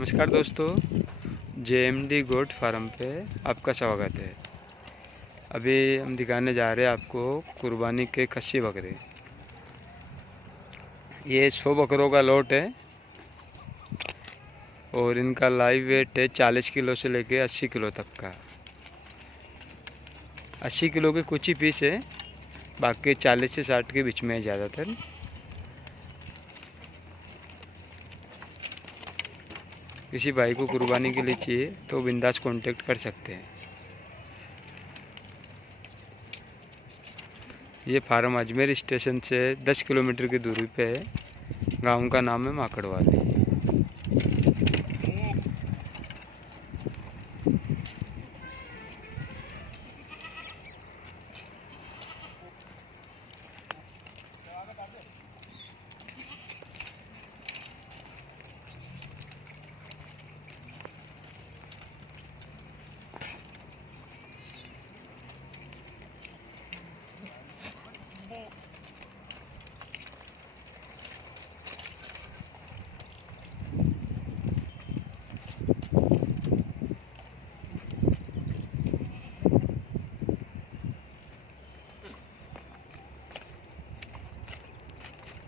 नमस्कार दोस्तों, JMD goat farm पे आपका स्वागत है। अभी हम दिखाने जा रहे हैं आपको कुर्बानी के खस्सी बकरे। ये 100 बकरों का लॉट है और इनका लाइव वेट है 40 किलो से लेके 80 किलो तक का। 80 किलो के कुछ ही पीस है, बाकी 40 से 60 के बीच में है ज़्यादातर। किसी भाई को कुर्बानी के लिए चाहिए तो बिंदास कांटेक्ट कर सकते हैं। ये फार्म अजमेर स्टेशन से 10 किलोमीटर की दूरी पे है। गांव का नाम है माकड़वाली।